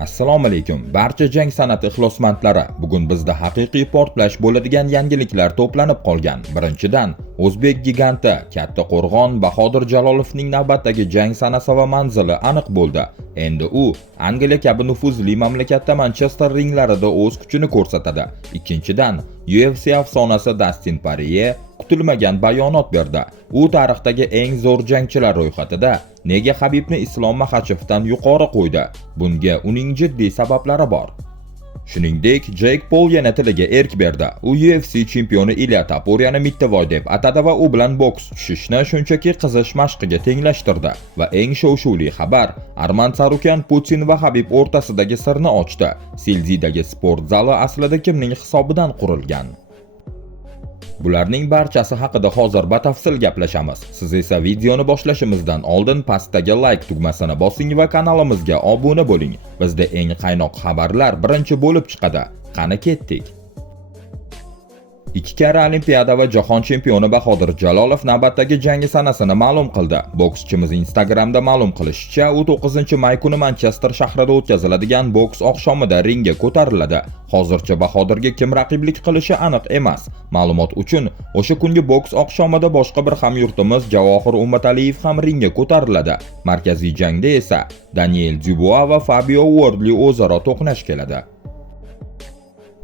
Assalomu alaykum barcha jang san'ati ixlosmandlari. Bugun bizda haqiqiy portlash bo'ladigan yangiliklar to'planib qolgan. Birinchidan, o'zbek giganti Kattaqo'rg'on Bahodir Jalolovning navbatdagi jang sanasi va manzili aniq bo'ldi. Endi u Angliya kabi nufuzli mamlakatda Manchester ringlarida o'z kuchini ko'rsatadi. Ikkinchidan, UFC afsonasi Dastin Porye kutilmagan bayonot berdi. U tarixdagi eng zo'r jangchilar ro'yxatida nega Habibni Islom Maxachevdan yuqori qo'ydi? Bunga uning jiddiy sabablari bor. Shuningdek, Jake Paul yana tiliga erk berdi. U UFC chempioni Ilia Topuryani mittivoy deb atadi va u bilan boks tushishni shunchaki qizish mashqiga tenglashtirdi. Va eng shov-shuvli xabar, Arman Tsarukyan Putin va Habib o'rtasidagi sirni ochdi. Silzidagi sport zali aslida kimning hisobidan qurilgan? Bularning barchasi haqida hozir batafsil gaplashamiz. Siz esa videoni boshlashimizdan oldin pastdagi like tugmasini bosing va kanalimizga obuna bo'ling. Bizda eng qaynoq xabarlar birinchi bo'lib chiqadi. Qani ketdik. 2 karra Olimpiada va jahon chempioni Bahodir Jalolov navbatdagi jangi sanasini ma'lum qildi. Bokschimiz Instagramda ma'lum qilishicha, u 9-may kuni Manchester shahrida o'tkaziladigan boks oqshomida ringga ko'tariladi. Hozircha Bahodirga kim raqiblik qilishi aniq emas. Ma'lumot uchun, o'sha kungi boks oqshomida boshqa bir hamyurtimiz Javohir Ummataliyev ham ringga ko'tariladi. Markaziy jangda esa Daniel Dubois va Fabio Wardley o'zaro to'qnash keladi.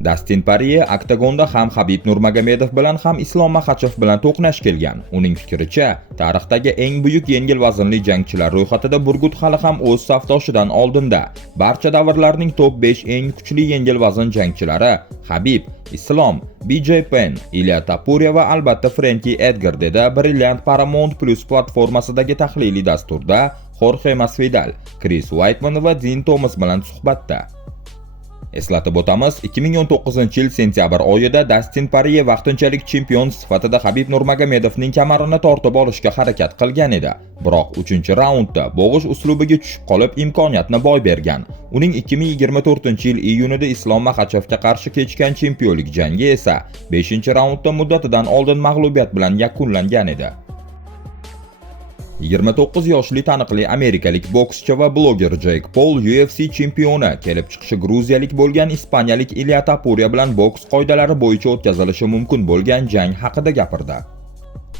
Dastin Porye oktagonda ham Habib Nurmagomedov bilan ham Islom Maxachev bilan to'qnash kelgan. Uning fikricha, tarixdagi eng buyuk yengil vaznli jangchilar ro'yxatida Burgut hali ham o'z safdoshidan oldinda. Barcha davrlarning top 5 eng kuchli yengil vazn jangchilari Habib, Islom, BJ Penn, Ilia Topuria va albatta Frankie Edgar dedi Brilliant Paramount Plus platformasidagi tahliliy dasturda Jorge Masvidal, Chris Weidman va Dean Thomas bilan suhbatda. Eslatib o'tamiz, 2019-yil sentyabr oyida Dastin Porye vaqtinchalik chempion sifatida Habib Nurmagomedovning kamarini tortib olishga harakat qilgan edi. Biroq 3-raundda bo'g'ish uslubiga tushib qolib imkoniyatni boy bergan. Uning 2024-yil iyunida Islom Maxachevga qarshi kechgan chempionlik jangi esa 5-raundda muddatidan oldin mag'lubiyat bilan yakunlangan edi. 29 yoshli taniqli amerikalik bokschi va bloger Jake Paul UFC chempioni kelib chiqishi gruziyalik bo'lgan ispaniyalik Ilia Topuria bilan boks qoidalari bo'yicha o'tkazilishi mumkin bo'lgan jang haqida gapirdi.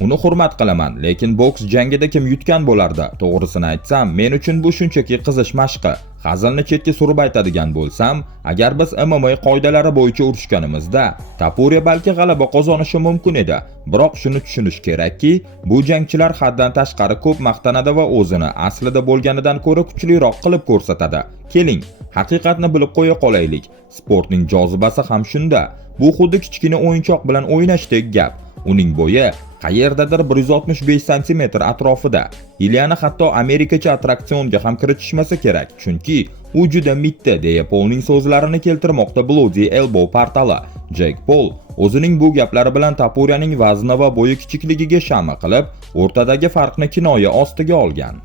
Uni hurmat qilaman, lekin boks jangida kim yutgan bo'lardi? To'g'risini aytsam, men uchun bu shunchaki qizish mashqi. Hazilni chetga surib aytadigan bo'lsam, agar biz MMA qoidalari bo'yicha urushganimizda, Topuria balki g'alaba qozonishi mumkin edi. Biroq shuni tushunish kerakki, bu jangchilar haddan tashqari ko'p maqtanadi va o'zini aslida bo'lganidan ko'ra kuchliroq qilib ko'rsatadi. Keling, haqiqatni bilib qo'ya qolaylik. Sportning jozibasi ham shunda. Bu xuddi kichkina o'yinchoq bilan o'ynashdek gap. Uning bo'yi qayerdadir 165 sm atrofida. Iliani hatto Amerikacha attraksionga ham kiritishmasa kerak, chunki u juda mitti, deya Paulning so'zlarini keltirmoqda Bloody Elbow portali. Jake Paul o'zining bu gaplari bilan Topurianing vazni va bo'yi kichikligiga shama qilib, o'rtadagi farqni kinoya ostiga olgan.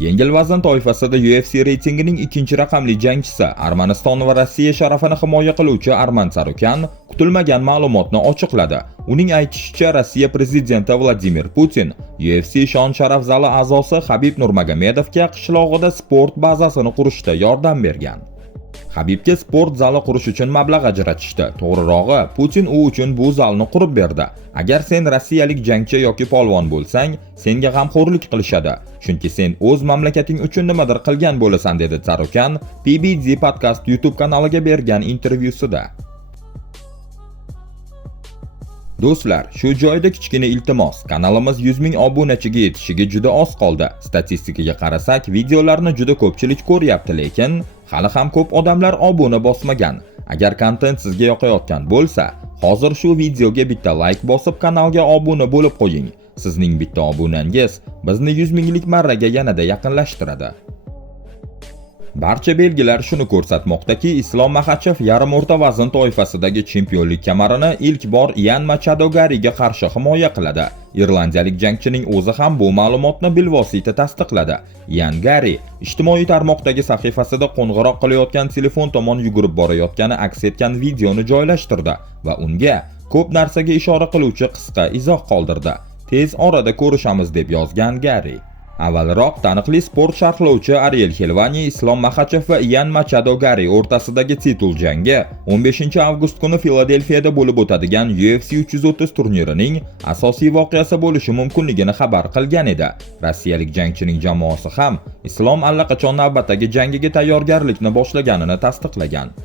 Yengil vazn toifasida UFC reytingining 2-raqamli jangchisi Armaniston va Rossiya sharafini himoya qiluvchi Arman Tsarukyan kutilmagan ma'lumotni ochiqladi. Uning aytishicha, Rossiya prezidenti Vladimir Putin UFC shon-sharaf zali a'zosi Habib Nurmagomedovga qishlog'ida sport bazasini qurishda yordam bergan. Habibga sport zali qurish uchun mablag' ajratishdi. To'g'rirog'i, Putin u uchun bu zalni qurib berdi. Agar sen rossiyalik jangchi yoki polvon bo'lsang, senga g'amxo'rlik qilishadi. Chunki sen o'z mamlakating uchun nimadir qilgan bo'lasan, dedi Tsarukyan PBZ Podcast YouTube kanaliga bergan intervyusida. Do'stlar, shu joyda kichkina iltimos. Kanalimiz 100 ming obunachiga yetishiga juda oz qoldi. Statistikaga qarasak, videolarni juda ko'pchilik ko'ryapti, lekin hali ham ko'p odamlar obuna bosmagan. Agar kontent sizga yoqayotgan bo'lsa, hozir shu videoga bitta like bosib kanalga obuna bo'lib qo'ying. Sizning bitta obunangiz bizni 100 minglik marraga yanada yaqinlashtiradi. Barcha belgilar shuni ko'rsatmoqdaki, Islom Maxachev yarim o'rta vazn toifasidagi chempionlik kamarini ilk bor Ian Machado Garriga qarshi himoya qiladi. Irlandiyalik jangchining o'zi ham bu ma'lumotni bilvosita tasdiqladi. Ian Garri ijtimoiy tarmoqdagi sahifasida qo'ng'iroq qilayotgan telefon tomon yugurib borayotgani aks etgan videoni joylashtirdi va unga ko'p narsaga ishora qiluvchi qisqa izoh qoldirdi. Tez orada ko'rishamiz deb yozgan Garri. Avvalroq taniqli sport sharhlovchi Ariel Helvani Islom Maxachev va Ian Machado Gari o'rtasidagi titul jangi 15-avgust kuni Filadelfiyada bo'lib o'tadigan UFC 330 turnirining asosiy voqeasi bo'lishi mumkinligini xabar qilgan edi. Rossiyalik jangchining jamoasi ham Islom allaqachon navbatdagi jangiga tayyorgarlikni boshlaganini tasdiqlagan.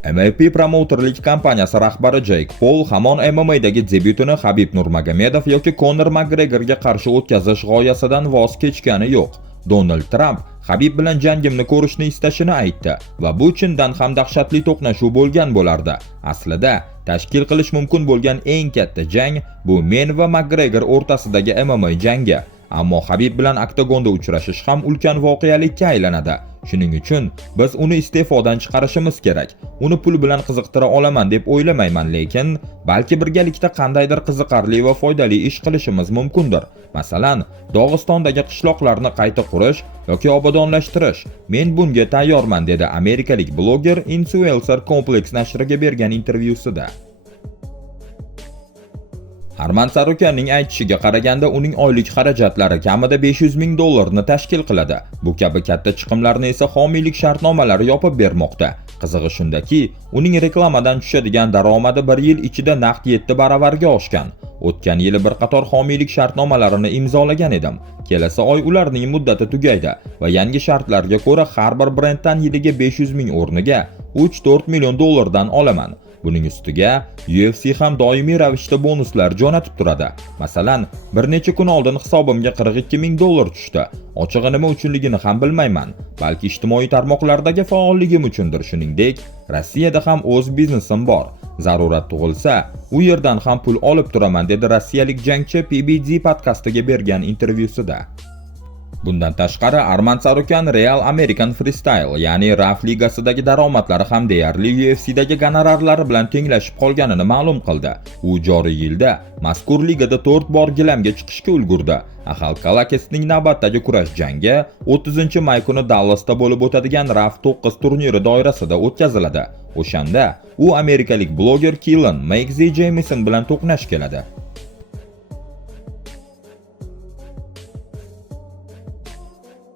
MLP promouterlik kompaniyasi rahbari Jake Paul hamon MMA'dagi debyutini Habib Nurmagomedov yoki Conor McGregorga qarshi o'tkazish g'oyasidan voz kechgani yo'q. Donald Trump Habib bilan jangimni ko'rishni istashini aytdi va bu chindan ham dahshatli to'qnashuv bo'lgan bo'lardi. Aslida tashkil qilish mumkin bo'lgan eng katta jang bu men va McGregor o'rtasidagi MMA jangi. Ammo Habib bilan oktagonda uchrashish ham ulkan voqealikka aylanadi. Shuning uchun biz uni iste'fodan chiqarishimiz kerak. Uni pul bilan qiziqtira olaman deb o'ylamayman, lekin balki birgalikda qandaydir qiziqarli va foydali ish qilishimiz mumkindir. Masalan, Dog'istondagi qishloqlarni qayta qurish yoki obodonlashtirish. Men bunga tayyorman, dedi amerikalik bloger Influencer Complex nashriga bergan intervyusida. Arman Sarukanning aytishiga qaraganda uning oylik xarajatlari kamida $500,000 tashkil qiladi. Bu kabi katta chiqimlarni esa homiylik shartnomalari yopib bermoqda. Qizig'i shundaki, uning reklamadan tushadigan daromadi 1 yil ichida naqd 7 baravarga oshgan. O'tgan yili bir qator homiylik shartnomalarini imzolagan edim. Kelasi oy ularning muddati tugaydi va yangi shartlarga ko'ra har bir brenddan yiliga 500,000 o'rniga 3-4 million dollardan olaman. Buning ustiga UFC ham doimiy ravishda bonuslar jo'natib turadi. Masalan, bir necha kun oldin hisobimga $42,000 tushdi. Ochig'i nima uchunligini ham bilmayman. Balki ijtimoiy tarmoqlardagi faolligim uchundir. Shuningdek, Rossiyada ham o'z biznesim bor. Zarurat tug'ilsa, u yerdan ham pul olib turaman, dedi rossiyalik jangchi PBD podkastiga bergan intervyusida. Bundan tashqari, Arman Sarukan Real American Freestyle, ya'ni RAF ligasidagi daromadlari ham deyarli UFC'dagi gonorarlari bilan tenglashib qolganini ma'lum qildi. U joriy yilda mazkur ligada 4 bor gilamga chiqishga ulgurdi. Axal Kalakesning navbatdagi kurash jangi 30-may kuni Dallasda bo'lib o'tadigan RAF 9 turniri doirasida o'tkaziladi. O'shanda u amerikalik bloger Killen McZ Jamison bilan to'qnash keladi.